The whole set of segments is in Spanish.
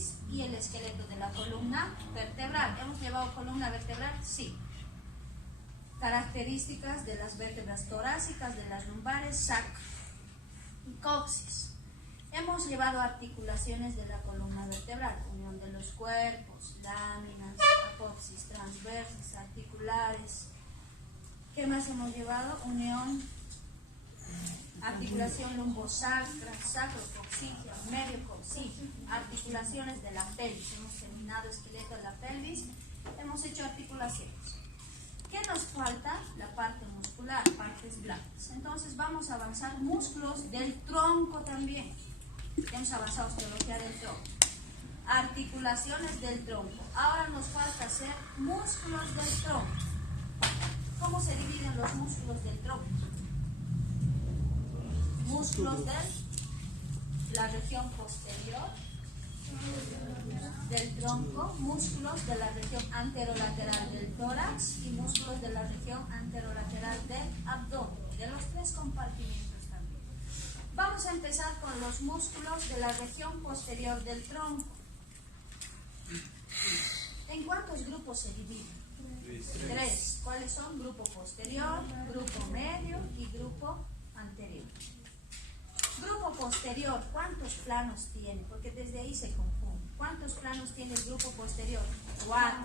pelvis y el esqueleto de la columna vertebral. ¿Hemos llevado columna vertebral? Sí. Características de las vértebras torácicas, de las lumbares, sacro y coxis. Hemos llevado articulaciones de la columna vertebral, unión de los cuerpos, láminas, apófisis transversas, articulares. ¿Qué más hemos llevado? Unión, articulación lumbosacra, sacrocoxígea, mediocoxígea, articulaciones de la pelvis. Hemos terminado esqueleto de la pelvis, hemos hecho articulaciones. ¿Qué nos falta? La parte muscular, partes blandas. Entonces vamos a avanzar músculos del tronco también. Hemos avanzado osteología del tronco. Articulaciones del tronco. Ahora nos falta hacer músculos del tronco. ¿Cómo se dividen los músculos del tronco? Músculos de la región posterior del tronco, músculos de la región anterolateral del tórax y músculos de la región anterolateral del abdomen, de los tres compartimentos también. Vamos a empezar con los músculos de la región posterior del tronco. ¿En cuántos grupos se dividen? Tres. ¿Cuáles son? Grupo posterior, grupo medio y grupo anterior. Grupo posterior, ¿cuántos planos tiene? Porque desde ahí se confunde. ¿Cuántos planos tiene el grupo posterior? 4.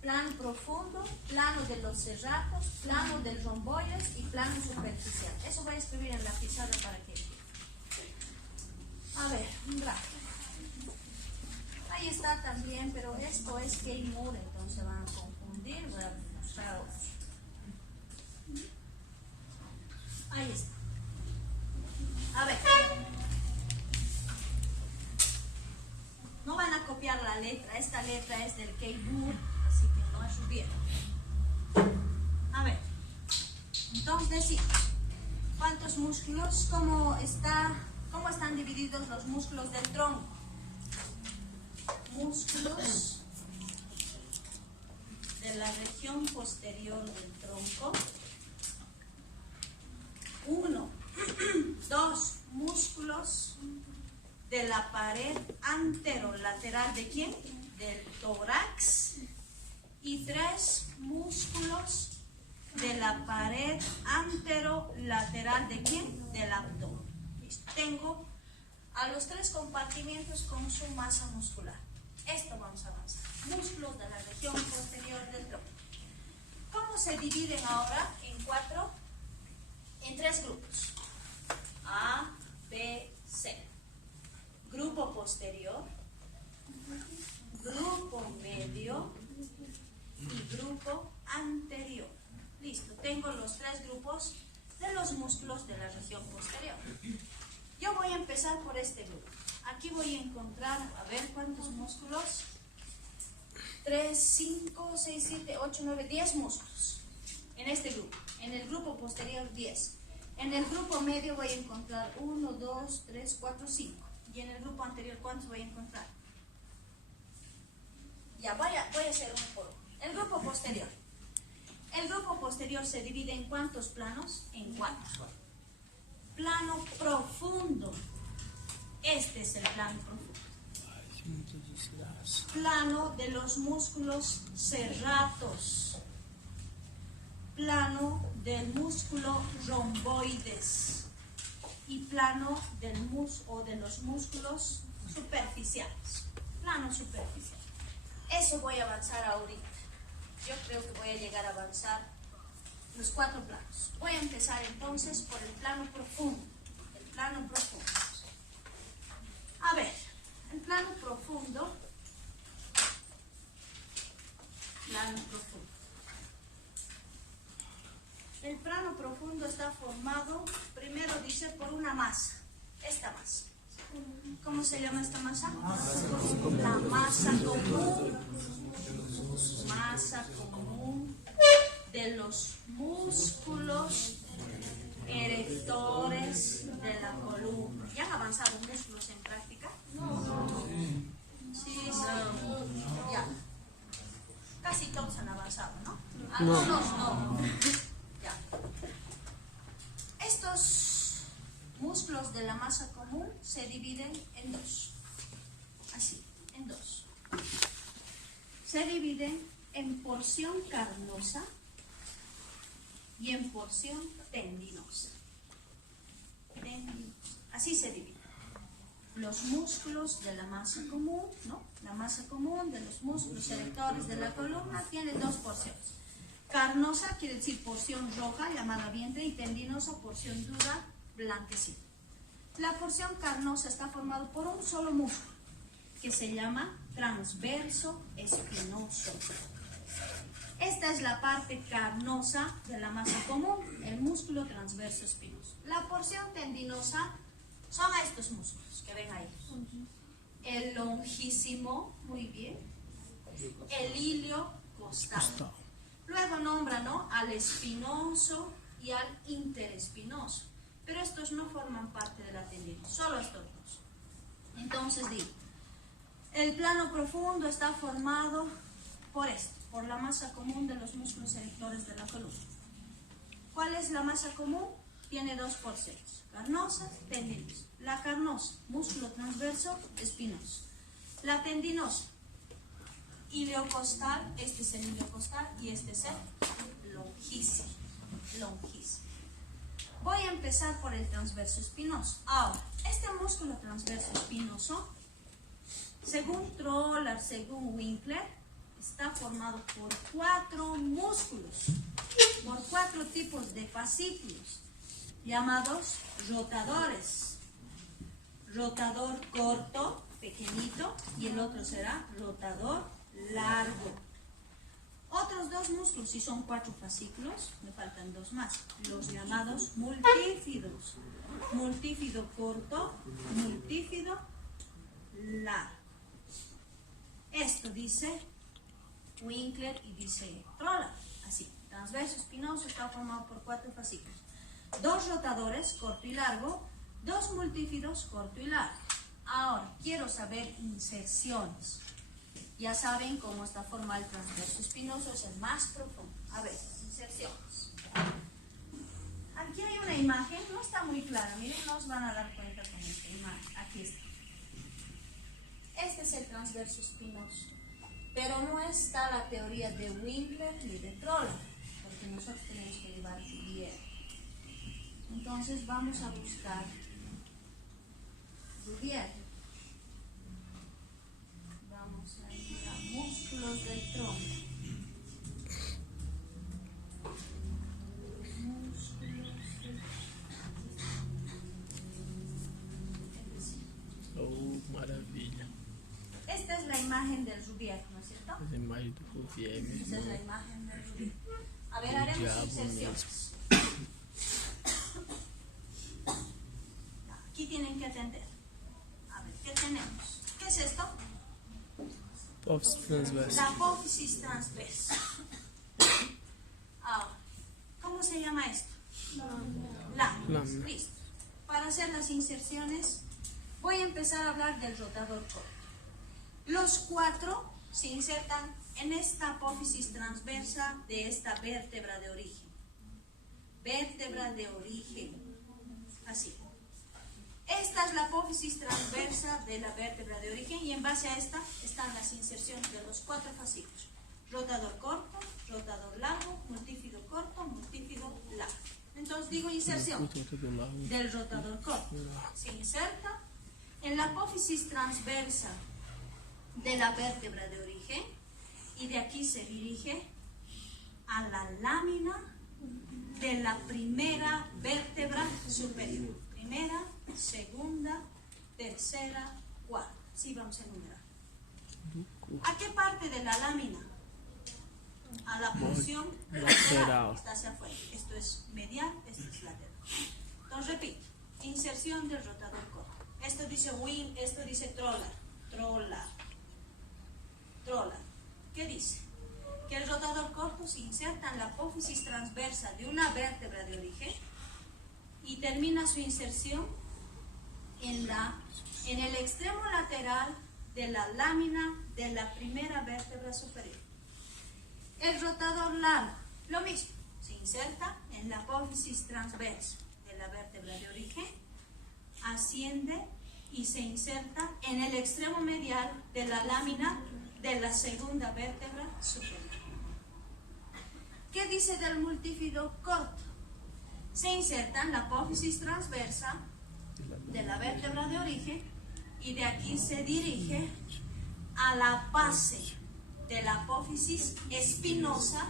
Plano profundo, plano de los serratos, plano del romboides y plano superficial. Eso voy a escribir en la pizarra para que... A ver, un gráfico. Ahí está también, pero esto es Keimur, entonces van a confundir. Voy a mostrar otro. Ahí está. A ver, no van a copiar la letra, esta letra es del Keimur, así que no es bien. A ver, entonces sí, ¿cuántos músculos? ¿Cómo están divididos los músculos del tronco? Músculos de la región posterior del tronco. 1, 2, músculos de la pared anterolateral ¿de quién? Del tórax. Y 3, músculos de la pared anterolateral ¿de quién? Del abdomen. Tengo a los 3 compartimentos con su masa muscular. Esto vamos a avanzar. Músculos de la región posterior del tronco. ¿Cómo se dividen ahora en 4? En 3 grupos. A, B, C. Grupo posterior, grupo medio y grupo anterior. Listo, tengo los 3 grupos de los músculos de la región posterior. Yo voy a empezar por este grupo. Aquí voy a encontrar, a ver cuántos músculos. 3, 5, 6, 7, 8, 9, 10 músculos. En este grupo. En el grupo posterior 10. En el grupo medio voy a encontrar 1, 2, 3, 4, 5. Y en el grupo anterior, ¿cuántos voy a encontrar? Ya, voy a hacer uno por uno. El grupo posterior. El grupo posterior se divide en ¿cuántos planos? En 4. Plano profundo. Este es el plano profundo. Plano de los músculos serratos. Plano del músculo romboides y plano de los músculos superficiales. Plano superficial. Eso voy a avanzar ahorita. Yo creo que voy a llegar a avanzar los 4 planos. Voy a empezar entonces por el plano profundo. El plano profundo. A ver, el plano profundo. Plano profundo. El plano profundo está formado, primero dice, por una masa. Esta masa. ¿Cómo se llama esta masa? La masa común. Masa común de los músculos erectores de la columna. ¿Ya han avanzado músculos en práctica? No. Sí. Ya. Casi todos han avanzado, ¿no? Algunos no. Ya. Estos músculos de la masa común se dividen en 2. Así. se dividen en porción carnosa y en porción tendinosa. Así se dividen. Los músculos de la masa común, ¿no? La masa común de los músculos erectores de la columna tiene dos porciones. Carnosa quiere decir porción roja, llamada vientre, y tendinosa, porción dura, blanquecina. La porción carnosa está formada por un solo músculo, que se llama transverso espinoso. Esta es la parte carnosa de la masa común, el músculo transverso espinoso. La porción tendinosa son estos músculos que ven ahí. El longísimo, muy bien. El ilio costal. Luego nombra, ¿no?, al espinoso y al interespinoso. Pero estos no forman parte de la tendinosa, solo estos dos. Entonces digo, el plano profundo está formado por esto, por la masa común de los músculos erectores de la columna. ¿Cuál es la masa común? Tiene dos porciones, carnosa, tendinosa. La carnosa, músculo transverso, espinoso. La tendinosa, iliocostal, este es el iliocostal y este es el longísimo. Voy a empezar por el transverso espinoso. Ahora, este músculo transverso espinoso, según Troller, según Winkler, está formado por 4 músculos, por 4 tipos de fascículos, llamados rotadores. Rotador corto, pequeñito, y el otro será rotador largo. Otros 2 músculos, si son 4 fascículos, me faltan 2 más, los llamados multífidos. Multífido corto, multífido largo. Esto dice Winkler y dice Troller, así. Transverso espinoso está formado por 4 fascículos. 2 rotadores, corto y largo, 2 multífidos, corto y largo. Ahora, quiero saber inserciones. Ya saben cómo está formado el transverso espinoso, es el más profundo. A ver, inserciones. Aquí hay una imagen, no está muy clara, miren, no os van a dar cuenta con esta imagen. Aquí está. Este es el transverso espinoso, pero no está la teoría de Winkler ni de Troller, porque nosotros tenemos que llevar Rubier. Entonces vamos a buscar Rubier. Vamos a ir a músculos del tronco. Oh, maravilha. Esta es la imagen del Rubier, ¿no es cierto? Essa imagem do Rubier, meu Esta es la irmão. imagen del Rubier. A ver, El haremos diablo inserciones. Aquí tienen que atender. A ver, ¿qué tenemos? ¿Qué es esto? Povos transversos. La apófisis transversa. Ahora, ¿cómo se llama esto? Láminas. Lámina. Listo. Para hacer las inserciones, voy a empezar a hablar del rotador corto. Los 4 se insertan en esta apófisis transversa de esta vértebra de origen. Vértebra de origen. Así. Esta es la apófisis transversa de la vértebra de origen y en base a esta están las inserciones de los 4 fascículos. Rotador corto, rotador largo, multífido corto, multífido largo. Entonces digo inserción Curto do lado. del rotador corto. Se inserta en la apófisis transversa de la vértebra de origen y de aquí se dirige a la lámina de la primera vértebra superior. Primera, segunda, tercera, cuarta. Sí, vamos a enumerar. ¿A qué parte de la lámina? A la porción lateral. Está hacia afuera. Esto es medial, esto es lateral. Entonces repito, inserción del rotador corto. Esto dice Win, esto dice Troller. ¿Qué dice? Que el rotador corto se inserta en la apófisis transversa de una vértebra de origen y termina su inserción en el extremo lateral de la lámina de la primera vértebra superior. El rotador largo, lo mismo, se inserta en la apófisis transversa de la vértebra de origen, asciende y se inserta en el extremo medial de la lámina de la segunda vértebra superior. ¿Qué dice del multífido corto? Se inserta en la apófisis transversa de la vértebra de origen y de aquí se dirige a la base de la apófisis espinosa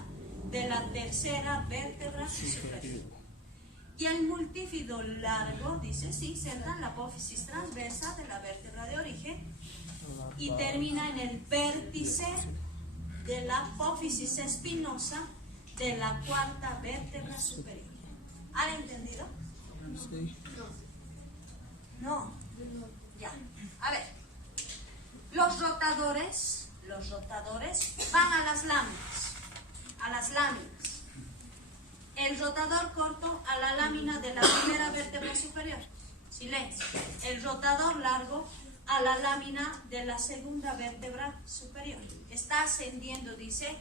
de la tercera vértebra superior. Y el multífido largo, dice, se inserta en la apófisis transversa de la vértebra de origen y termina en el vértice de la apófisis espinosa de la cuarta vértebra superior. ¿Han entendido? Sí. No. Ya. A ver. Los rotadores van a las láminas. A las láminas. El rotador corto a la lámina de la primera vértebra superior. Silencio. El rotador largo a la lámina de la segunda vértebra superior. Está ascendiendo, dice,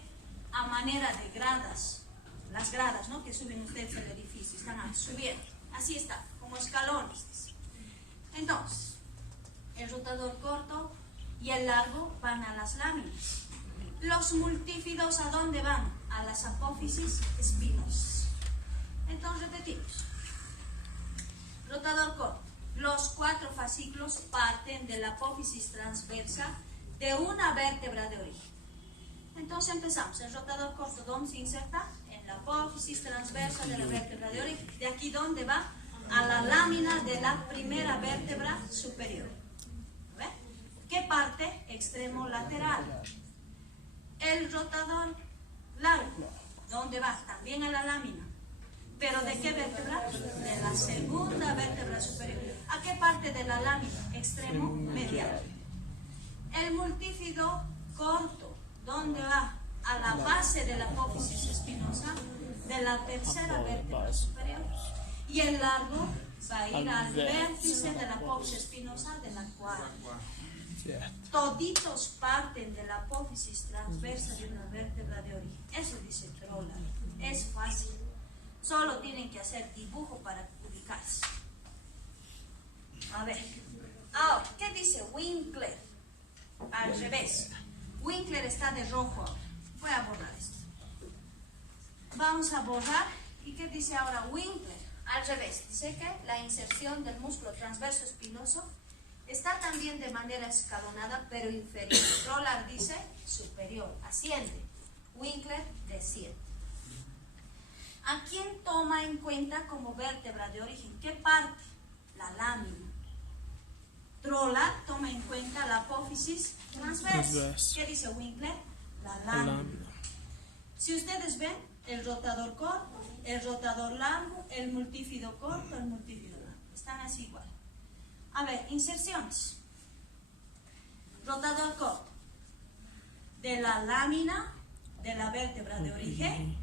a manera de gradas. Las gradas, ¿no? Que suben ustedes al edificio. Están subiendo. Así está, como escalones. Dice. Entonces, el rotador corto y el largo van a las láminas. Los multífidos, ¿a dónde van? A las apófisis espinosas. Entonces, repetimos. Rotador corto. Los 4 fascículos parten de la apófisis transversa de una vértebra de origen. Entonces empezamos. El rotador corto, ¿dónde se inserta? En la apófisis transversa de la vértebra de origen. De aquí, ¿dónde va? A la lámina de la primera vértebra superior. ¿Ve? ¿Qué parte? Extremo lateral. El rotador largo, ¿dónde va? También a la lámina. ¿Pero de qué vértebra? De la segunda vértebra superior. ¿A qué parte de la lámina? Extremo medial. El multífido corto, ¿dónde va? A la base de la apófisis espinosa de la tercera vértebra superior. Y el largo va a ir al vértice de la apófisis espinosa de la cuarta. Toditos parten de la apófisis transversa de una vértebra de origen. Eso dice Troller. Es fácil. Solo tienen que hacer dibujo para ubicarse. A ver. Ahora, ¿qué dice Winkler? Al revés. Winkler está de rojo. Voy a borrar esto. Vamos a borrar. ¿Y qué dice ahora Winkler? Al revés. Dice que la inserción del músculo transverso espinoso está también de manera escalonada, pero inferior. Troller dice superior, asciende. Winkler desciende. ¿A quién toma en cuenta como vértebra de origen? ¿Qué parte? La lámina. Troller toma en cuenta la apófisis transversa. ¿Qué dice Winkler? La lámina. Si ustedes ven, el rotador corto, el rotador largo, el multífido corto, el multífido largo. Están así igual. A ver, inserciones. Rotador corto. De la lámina de la vértebra de origen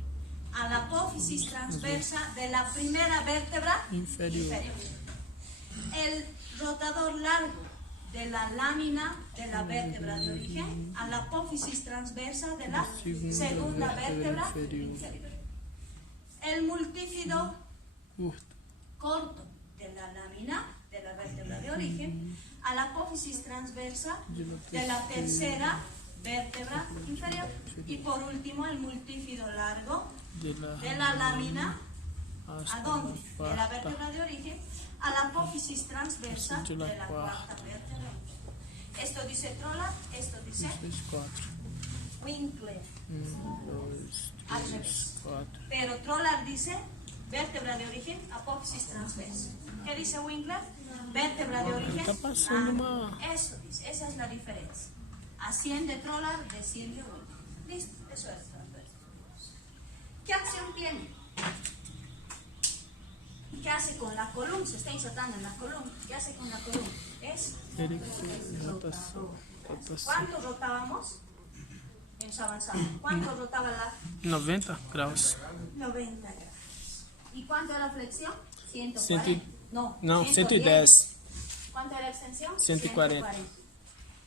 a la apófisis transversa de la primera vértebra inferior. El rotador largo de la lámina de la vértebra de origen a la apófisis transversa de la segunda vértebra inferior. El multífido corto de la lámina de la vértebra de origen a la apófisis transversa de la tercera vértebra inferior. Y por último, el multífido largo de la lámina, ¿a dónde? De la vértebra de origen a la apófisis transversa de la cuarta vértebra. Esto dice Troller, esto dice Winkler. Al revés. Pero Troller dice vértebra de origen, apófisis transversa. ¿Qué dice Winkler? Vértebra de origen. Eso dice, esa es la diferencia. Asciende Troller, desciende Winkler. Listo, eso es transverso. ¿Qué acción tiene? ¿Qué hace con la columna? Se está insertando en la columna. ¿Qué hace con la columna? Es rotador. ¿Cuánto rotábamos? En su avanzado. ¿Cuánto rotaba la? 90 grados. 90 grados. ¿Y cuánto era la flexión? 140. No, 110. ¿Cuánto era la extensión? 140.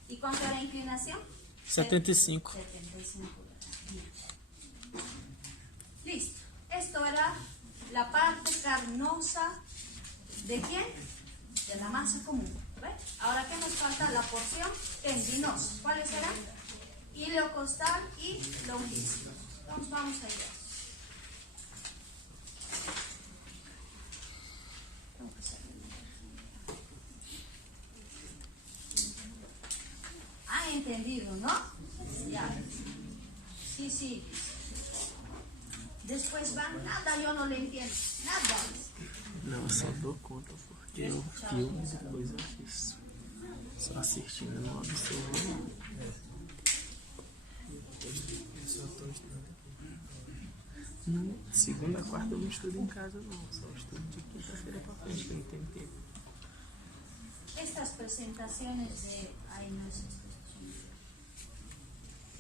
¿Y cuánto era la inclinación? 75. 75 grados. Listo. Esto era la parte carnosa ¿de quién? De la masa común. ¿Ve? Ahora, ¿qué nos falta? La porción tendinosa. ¿Cuáles serán? Iliocostal y longísimo. Entonces vamos allá. ¿Han entendido, no? Ya. Sí. Después van, nada, yo no le entiendo. Nada. Não, eu só dou conta porque eu filmo e depois eu assisto. Só assistindo, não observando. Segunda, quarta eu não estudo em casa não. Só estudo de quinta-feira para frente, que não tem tempo. Estas presentaciones de,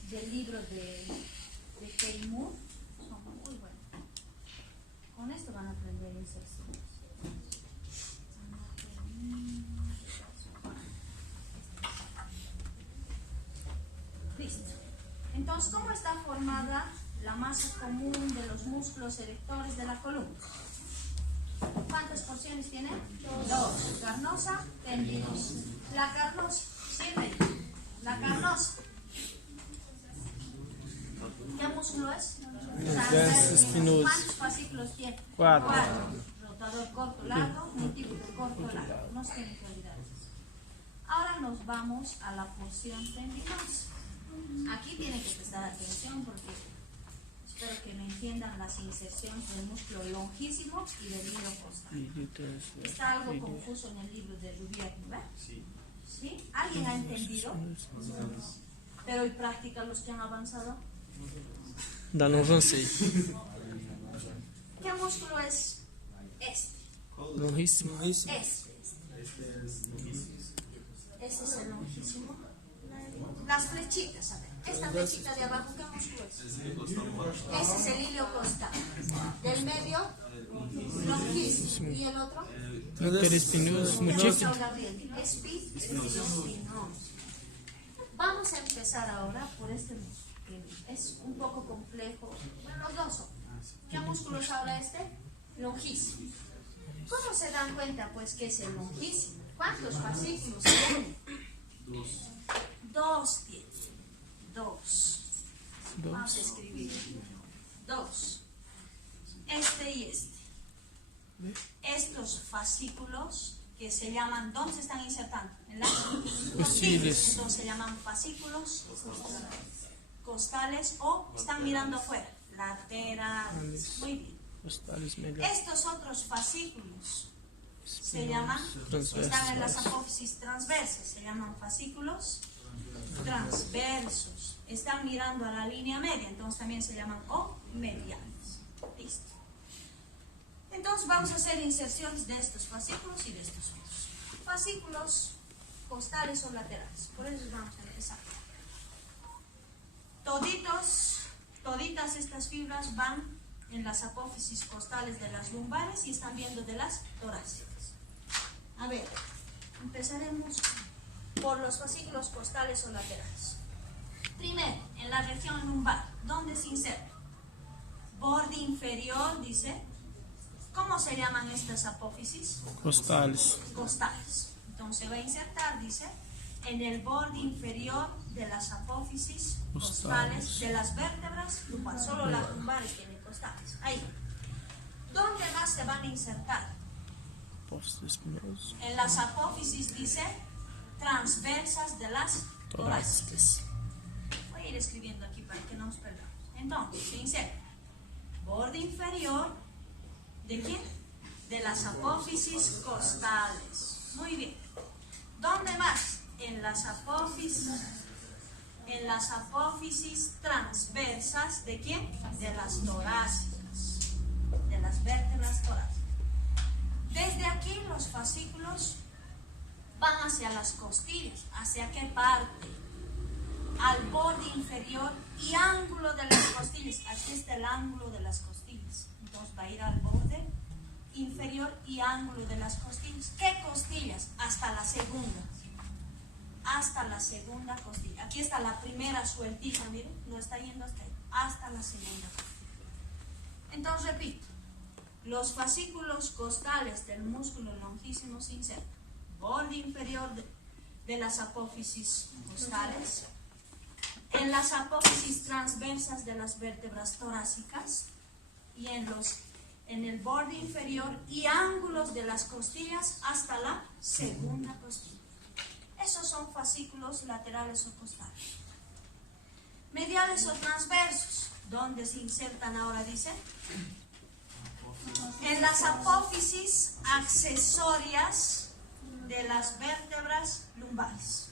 del libro de Keimur son muy buenas. Con esto van a aprender inserciones. Listo. Entonces, ¿cómo está formada la masa común de los músculos erectores de la columna? ¿Cuántas porciones tiene? Dos. Carnosa, tendinosa. La carnosa, sirve. La carnosa. ¿Qué músculo es? Transverso espinoso. ¿Cuántos fascículos tiene? 4. Rotador corto, largo, multíplo corto, largo. No se tienen que olvidar eso. Ahora nos vamos a la porción tendinosa. Aquí tienen que prestar atención porque espero que me entiendan las inserciones del músculo longísimo y del iliocostal. Está algo confuso en el libro de Rubier, ¿no? ¿Sí? ¿Alguien ha entendido? Pero ¿y práctica los que han avanzado? Ainda não avancei. ¿Qué músculo es este? Longíssimo. Este es el longísimo. Las flechitas, a ver. Esta flechita de abajo, ¿qué músculo es? Ese es el iliocostal. Del medio, longísimo. ¿Y el otro? Interespinoso, multíplo. Espinoso. Vamos a empezar ahora por este músculo, que es un poco complejo. Bueno, los dos son. ¿Qué músculo es ahora este? Longísimo. ¿Cómo se dan cuenta, pues, que es el longísimo? ¿Cuántos fascículos tiene? Dos tiene. Dos. Vamos a escribir. Dos. Este y este. Estos fascículos que se llaman, ¿dónde se están insertando? En las costillas. Entonces se llaman fascículos costales o están mirando afuera. Laterales. Muy bien. Estos otros fascículos se llaman, están en las apófisis transversas, se llaman fascículos transversos. Están mirando a la línea media, entonces también se llaman o mediales. Listo. Entonces vamos a hacer inserciones de estos fascículos y de estos otros. Fascículos costales o laterales. Por eso vamos a empezar. Toditas estas fibras van en las apófisis costales de las lumbares y están viendo de las torácicas. A ver, empezaremos por los fascículos costales o laterales. Primero, en la región lumbar, ¿dónde se inserta? Borde inferior, dice. ¿Cómo se llaman estas apófisis? Costales. Costales. Entonces se va a insertar, dice, en el borde inferior de las apófisis costales de las vértebras lumbares. Solo las lumbares tienen costales. Ahí. ¿Dónde más se van a insertar? En las apófisis, dice, transversas de las torácicas. Voy a ir escribiendo aquí para que no nos perdamos. Entonces, se inserta borde inferior. ¿De quién? De las apófisis costales. Muy bien. ¿Dónde más? En las apófisis transversas. ¿De quién? De las torácicas. De las vértebras torácicas. Desde aquí los fascículos van hacia las costillas. ¿Hacia qué parte? Al borde inferior y ángulo de las costillas. Aquí está el ángulo de las costillas. Entonces va a ir al borde inferior y ángulo de las costillas. ¿Qué costillas? Hasta la segunda. Hasta la segunda costilla. Aquí está la primera sueltita, miren, no está yendo hasta ahí. Hasta la segunda costilla. Entonces repito, los fascículos costales del músculo longísimo se insertan. Borde inferior de las apófisis costales. en las apófisis transversas de las vértebras torácicas y en el borde inferior y ángulos de las costillas hasta la segunda costilla. Esos son fascículos laterales o costales. Mediales o transversos, ¿dónde se insertan ahora? Dice, en las apófisis accesorias de las vértebras lumbares.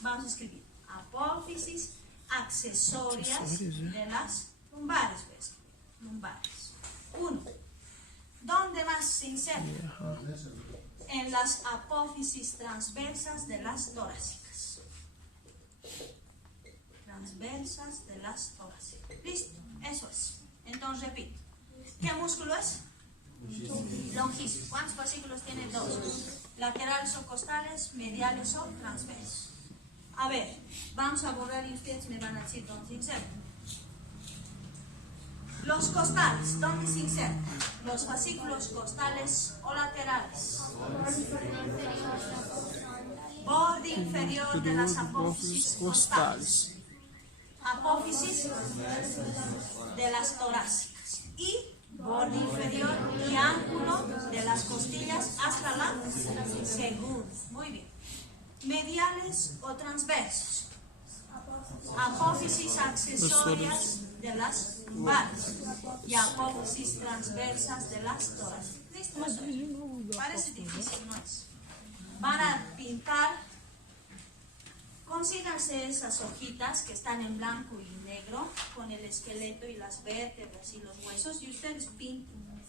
Vamos a escribir apófisis accesorias de las lumbares. ¿Ves? Lumbares. 1. ¿Dónde más se inserta? En las apófisis transversas de las torácicas. Transversas de las torácicas. ¿Listo? Eso es. Entonces repito. ¿Qué músculo es? Longicio. ¿Cuántos fascículos tiene? 2. Laterales o costales, mediales o transversos. A ver, vamos a borrar y ustedes me van a decir dónde se insertan. Los costales, ¿dónde se insertan? Los fascículos costales o laterales. Borde inferior de las apófisis costales. Apófisis de las torácicas. Y borde inferior y ángulo de las costillas hasta la segunda. Muy bien. Mediales o transversos. Apófisis accesorias de las lumbares y apófisis transversas de las torácicas. ¿Listo? Parece difícil, ¿no es? Van a pintar. Consíganse esas hojitas que están en blanco y negro con el esqueleto y las vértebras y los huesos y ustedes pinten.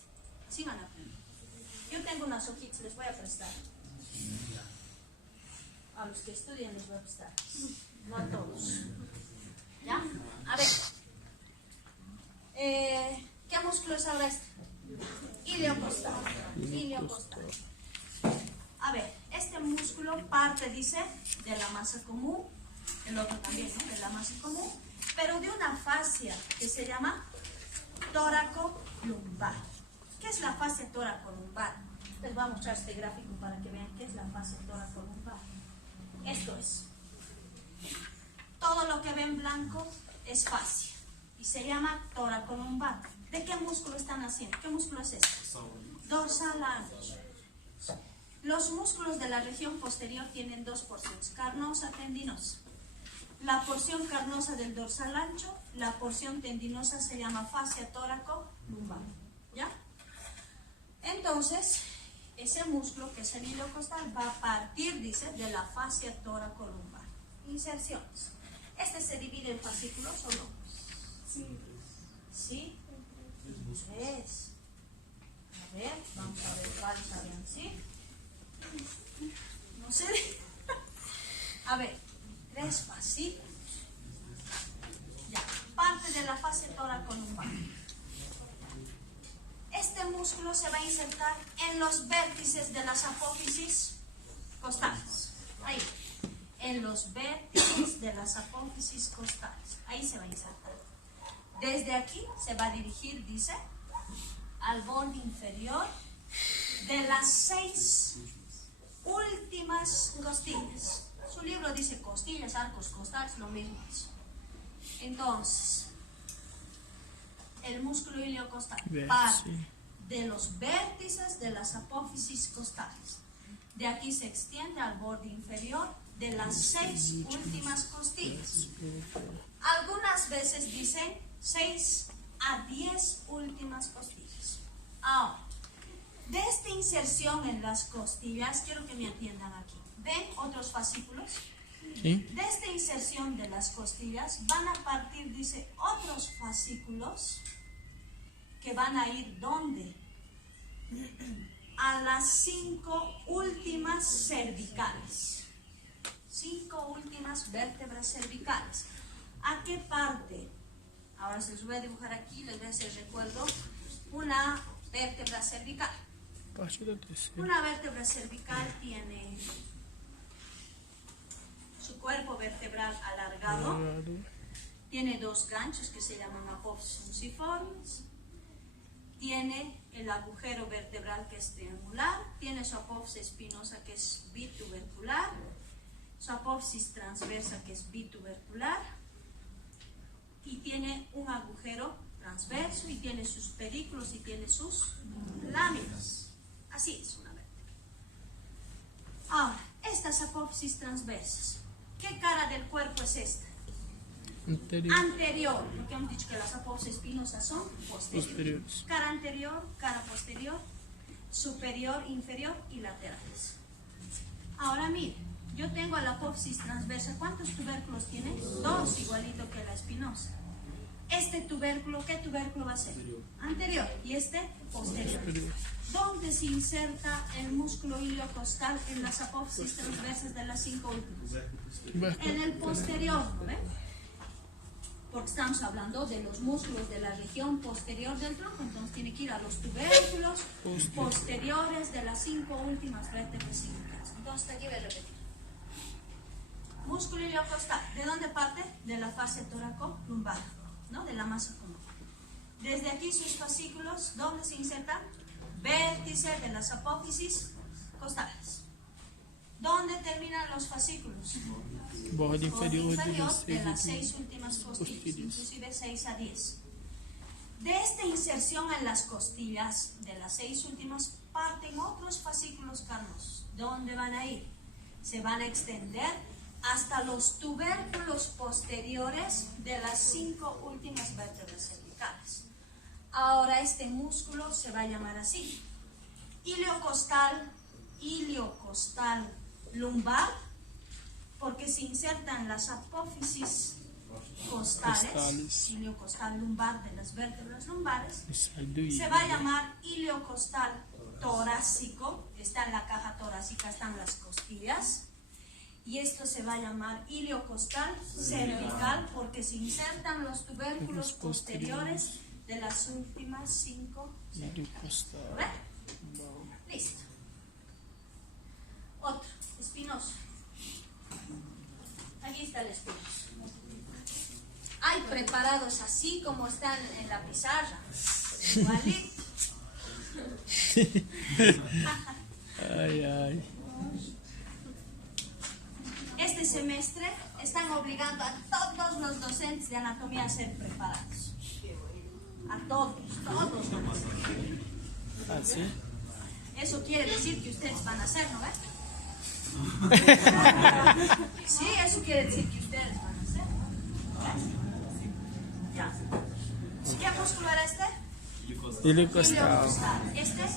Así van a pintar. Yo tengo unas hojitas, les voy a prestar. A los que estudian les voy a prestar. No a todos. ¿Ya? A ver. ¿Qué músculo es ahora este? Iliocostal. Iliocostal. A ver, este músculo parte, dice, de la masa común, el otro también, ¿no? De la masa común, pero de una fascia que se llama tóraco-lumbar. ¿Qué es la fascia tóraco-lumbar? Les voy a mostrar este gráfico para que vean qué es la fascia tóraco-lumbar. Esto es. Todo lo que ve en blanco es fascia y se llama tóraco-lumbar. ¿De qué músculo están haciendo? ¿Qué músculo es este? Dorsal ancho. Los músculos de la región posterior tienen dos porciones, carnosa, tendinosa. La porción carnosa del dorsal ancho, la porción tendinosa se llama fascia tóraco-lumbar. ¿Ya? Entonces, ese músculo que es el iliocostal va a partir, dice, de la fascia tóraco-lumbar. Inserciones. ¿Este se divide en fascículos o no? Sí. ¿Sí? Tres. A ver, vamos a ver cuáles habían, ¿sí? No sé. A ver, 3 fascículos. Ya, parte de la fascia tóraco-lumbar. Este músculo se va a insertar en los vértices de las apófisis costales. Ahí. En los vértices de las apófisis costales. Ahí se va a insertar. Desde aquí se va a dirigir, dice, al borde inferior de las 6 últimas costillas. Su libro dice costillas, arcos, costales, lo mismo es. Entonces, el músculo iliocostal parte de los vértices de las apófisis costales. De aquí se extiende al borde inferior de las 6 últimas costillas. Algunas veces dicen 6 a 10 últimas costillas. Ahora, de esta inserción en las costillas, quiero que me atiendan aquí. ¿Ven otros fascículos? Sí. De esta inserción de las costillas van a partir, dice, otros fascículos que van a ir ¿dónde? A las 5 últimas cervicales. 5 últimas vértebras cervicales. ¿A qué parte? Ahora se los voy a dibujar aquí, les voy a hacer recuerdo. Una vértebra cervical. Una vértebra cervical tiene su cuerpo vertebral alargado. Tiene 2 ganchos que se llaman apófisis fusiformes. Tiene el agujero vertebral que es triangular. Tiene su apófisis espinosa que es bitubercular. su apófisis transversa que es bitubercular y tiene un agujero transverso y tiene sus pedículos y tiene sus láminas. Así es una vértebra. Ahora, estas apófisis transversas, ¿qué cara del cuerpo es esta? Anterior, porque hemos dicho que las apófisis espinosas son posteriores. Cara anterior, cara posterior, superior, inferior y laterales. Ahora mire, yo tengo la apófisis transversa. ¿Cuántos tubérculos tiene? 2, igualito que la espinosa. Este tubérculo, ¿qué tubérculo va a ser? Anterior. Y este, posterior. ¿Dónde se inserta el músculo iliocostal en las apófisis transversas de las 5 últimas? En el posterior, ¿no ven? Porque estamos hablando de los músculos de la región posterior del tronco, entonces tiene que ir a los tubérculos posteriores de las 5 últimas vértebras cervicales. Entonces aquí voy a repetir. Músculo iliocostal, ¿de dónde parte? De la fascia toracolumbar, ¿no? De la masa común. Desde aquí sus fascículos, ¿dónde se insertan? Vértice de las apófisis costales. ¿Dónde terminan los fascículos? Borde inferior de las 6 últimas costillas, inclusive 6 a 10. De esta inserción en las costillas de las 6 últimas parten otros fascículos carnosos. ¿Dónde van a ir? Se van a extender hasta los tubérculos posteriores de las 5 últimas vértebras cervicales. Ahora este músculo se va a llamar así: iliocostal lumbar, porque se insertan las apófisis costales, iliocostal lumbar de las vértebras lumbares. Se va a llamar iliocostal torácico, está en la caja torácica, están las costillas. Y esto se va a llamar iliocostal cervical, porque se insertan los tubérculos posteriores de las últimas 5 cervicales. Listo. Otro, espinoso. Aquí está el espinoso. Hay preparados así como están en la pizarra. Igualito. Ay. Este semestre están obligando a todos los docentes de anatomía a ser preparados. A todos van a ser. ¿Ah, sí? Eso quiere decir que ustedes van a hacer, ¿no ves? Sí, eso quiere decir que ustedes van a hacer. Ya. ¿Qué músculo era este? Iliocostal. Este es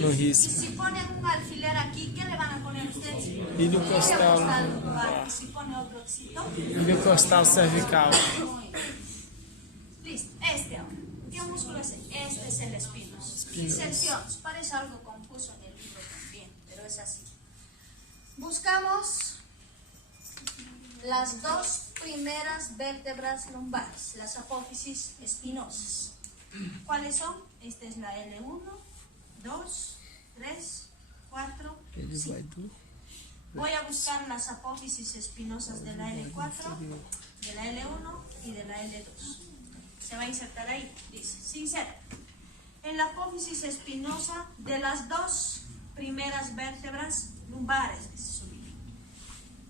Longísimo. y si ponen un alfiler aquí, ¿qué le van a poner ustedes? Iliocostal. Y si pone otro oxito. Iliocostal cervical. Listo, este ahora. ¿Qué músculo es? Este es el espinos. Inserciones. Parece algo confuso en el libro también, pero es así. Buscamos las 2 primeras vértebras lumbares, las apófisis espinosas. ¿Cuáles son? Esta es la L1, 2, 3, 4, 5. Voy a buscar las apófisis espinosas de la L4, de la L1 y de la L2. Se va a insertar ahí, dice, se inserta en la apófisis espinosa de las 2 primeras vértebras lumbares, dice su libro.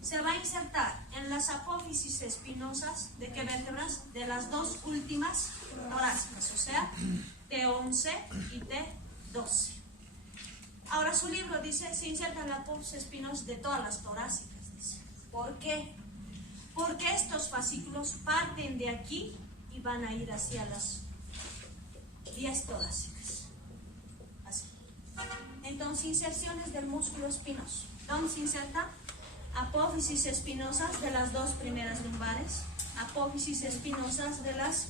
Se va a insertar en las apófisis espinosas ¿de qué vértebras? De las 2 últimas torácicas, o sea, T11 y T12. Ahora su libro dice, se inserta en la apófisis espinosa de todas las torácicas, dice. ¿Por qué? Porque estos fascículos parten de aquí y van a ir hacia las 10 torácicas. Así. Entonces, inserciones del músculo espinoso. ¿Dónde se inserta? Apófisis espinosas de las 2 primeras lumbares, apófisis espinosas de las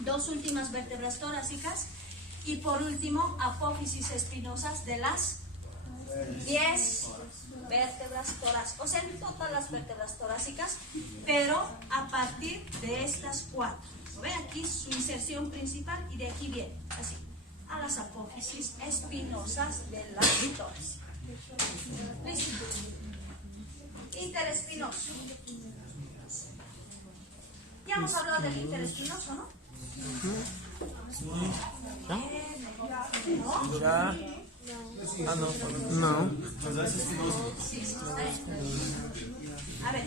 2 últimas vértebras torácicas y por último, apófisis espinosas de las 10 vértebras torácicas, o sea, en todas las vértebras torácicas, pero a partir de estas 4. ¿Ve? Aquí su inserción principal y de aquí viene, así, a las apófisis espinosas de las torácicas. ¿Listo? Interespinoso. Ya hemos hablado del interespinoso, ¿no? Ya. Ah, não. Não. Sí, sí, está bien. A ver,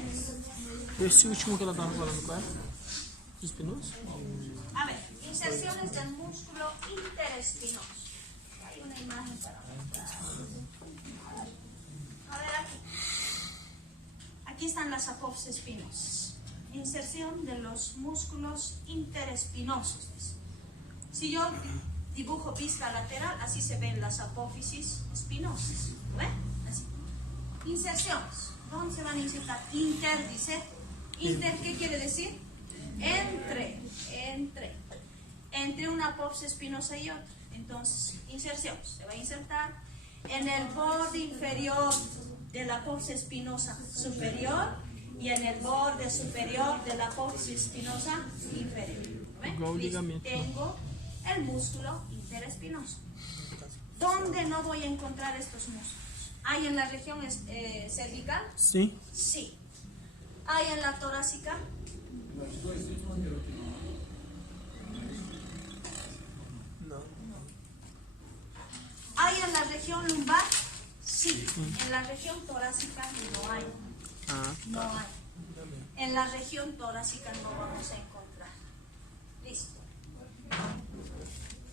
Esse último que ela estava falando, qual é? Espinoso? a ver, inserciones del músculo interespinoso. Hay una imagen para mostrar. A ver aquí. Aquí están las apófisis espinosas. Inserción de los músculos interespinosos. Si yo dibujo vista lateral, así se ven las apófisis espinosas. ¿Ven? Así. Inserciones. ¿Dónde se van a insertar? Inter, dice. Inter, ¿qué quiere decir? Entre una apófisis espinosa y otra. Entonces, inserción. Se va a insertar en el borde inferior de la apófisis espinosa superior y en el borde superior de la apófisis espinosa inferior. ¿Ven? Igual ligamento. Tengo el músculo interespinoso. ¿Dónde no voy a encontrar estos músculos? ¿Hay en la región cervical? Sim. Sí. ¿Hay en la torácica? Não. ¿Hay en la región lumbar? Sí. En la región torácica no hay. Ah, No hay. En la región torácica no vamos a encontrar. Listo.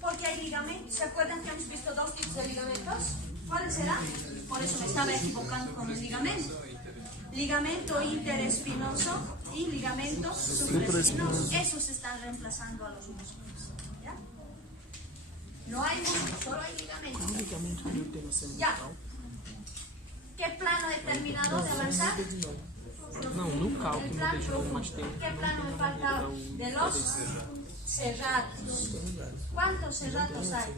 Porque hay ligamentos. ¿Se acuerdan que hemos visto dos tipos de ligamentos? ¿Cuáles serán? Por eso me estaba equivocando con el ligamento. Ligamento interespinoso y ligamento supraespinoso. Esos están reemplazando a los músculos. ¿Ya? No hay músculos, solo hay ligamentos. qual ligamento que eu tenho cervical? Ya. ¿Qué plano he terminado de avanzar? Não, no cálculo El não plano deixou profundo. mais tempo. ¿Qué plano me falta? De los cerratos. ¿Cuántos cerratos hay?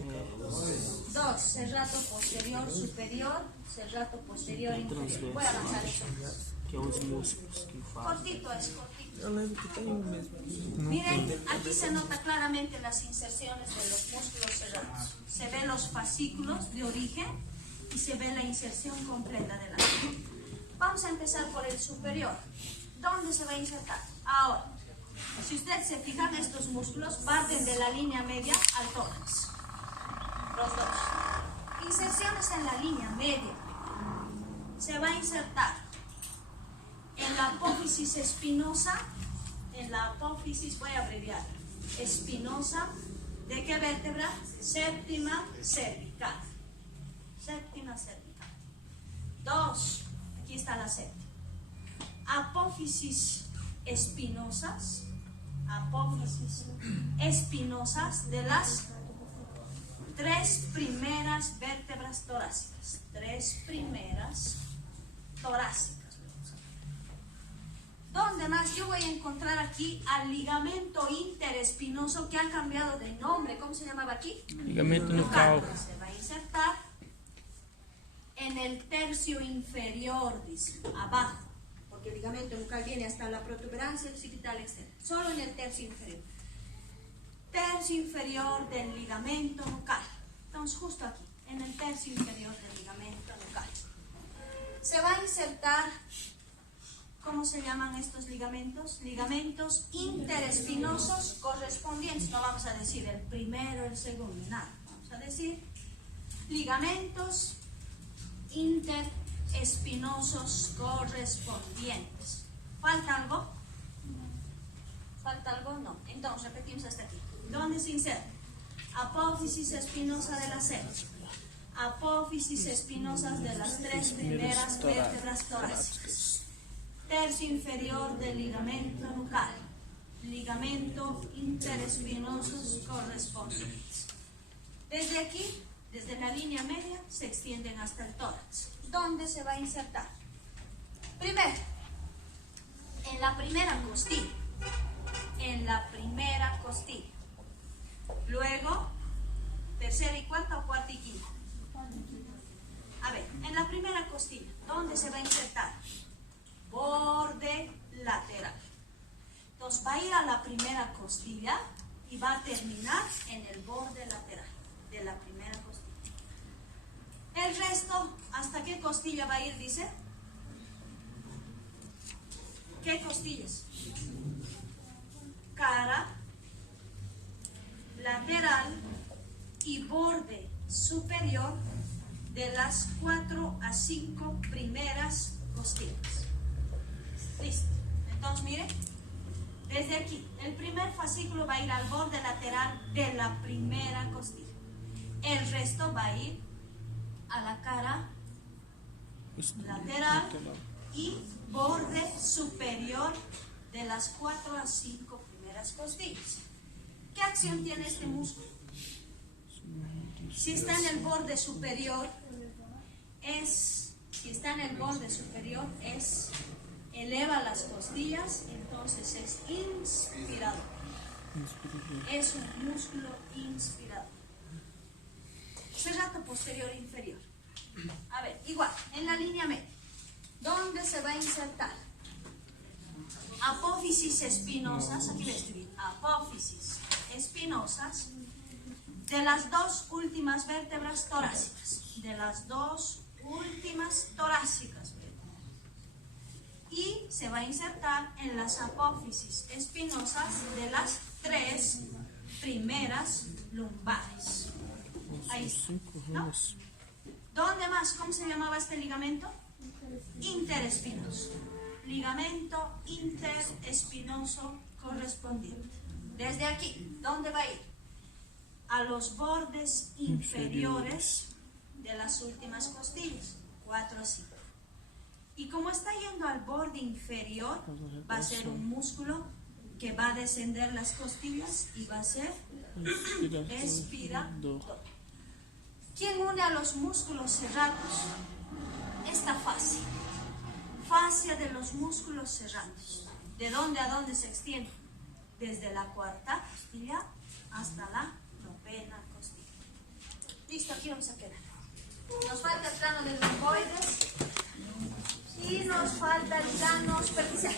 Dos. Cerrato posterior superior, cerrato posterior inferior. Voy a avanzar eso. Que é os músculos que fazem. Cortito es, cortito. Eu lembro que tem um mesmo. Miren, aquí se nota claramente las inserciones de los músculos cerrados. Se ven los fascículos de origen y se ve la inserción completa de la zona. Vamos a empezar por el superior. ¿Dónde se va a insertar? Ahora, si ustedes se fijan, estos músculos parten de la línea media al tórax. Los dos. Inserciones en la línea media. Se va a insertar en la apófisis espinosa, voy a abreviar, espinosa, ¿de qué vértebra? Séptima cervical. Séptima cervical. Dos, aquí está la séptima. Apófisis espinosas de las tres primeras vértebras torácicas. Tres primeras torácicas. ¿Dónde más? Yo voy a encontrar aquí al ligamento interespinoso que ha cambiado de nombre. ¿Cómo se llamaba aquí? Ligamento nucal. Se va a insertar en el tercio inferior, dice, abajo. Porque el ligamento nucal viene hasta la protuberancia occipital externa. Solo en el tercio inferior. Tercio inferior del ligamento nucal. Entonces, justo aquí, en el tercio inferior del ligamento nucal. Se va a insertar. ¿Cómo se llaman estos ligamentos? Ligamentos interespinosos correspondientes. No vamos a decir el primero, el segundo, nada. Vamos a decir ligamentos interespinosos correspondientes. ¿Falta algo? ¿Falta algo? No. Entonces repetimos hasta aquí. ¿Dónde se inserta? Apófisis espinosa de la séptima. Apófisis espinosas de las tres primeras vértebras torácicas. Tercio inferior del ligamento nucal. Ligamento interespinosos correspondientes. Desde aquí, desde la línea media, se extienden hasta el tórax. ¿Dónde se va a insertar? Primero, en la primera costilla. En la primera costilla. Luego, tercera y cuarta o cuarta y quinta. A ver, en la primera costilla, ¿dónde se va a insertar? Borde lateral. Entonces va a ir a la primera costilla y va a terminar en el borde lateral de la primera costilla. El resto, ¿hasta qué costilla va a ir? Dice. ¿Qué costillas? Cara, lateral y borde superior de las 4 a 5 primeras costillas. Listo. Entonces, miren, desde aquí, el primer fascículo va a ir al borde lateral de la primera costilla. El resto va a ir a la cara lateral y borde superior de las 4 a 5 primeras costillas. ¿Qué acción tiene este músculo? Si está en el borde superior, eleva las costillas, entonces es inspirador. Es un músculo inspirador. Serrato posterior e inferior. A ver, igual, en la línea media. ¿Dónde se va a insertar? Apófisis espinosas, aquí voy a escribir, apófisis espinosas de las dos últimas vértebras torácicas. De las dos últimas torácicas. Y se va a insertar en las apófisis espinosas de las 3 primeras lumbares. Ahí está, ¿no? ¿Dónde más? ¿Cómo se llamaba este ligamento? Interespinoso. Ligamento interespinoso correspondiente. Desde aquí, ¿dónde va a ir? A los bordes inferiores de las últimas costillas, 4 a 5. Y como está yendo al borde inferior, va a ser un músculo que va a descender las costillas y va a ser espirador. ¿Quién une a los músculos cerrados? Esta fascia. Fascia de los músculos cerrados. ¿De dónde a dónde se extiende? Desde la 4ª costilla hasta la 9ª costilla. Listo, aquí vamos a quedar. Nos falta el plano del romboides y nos falta el plano superficial.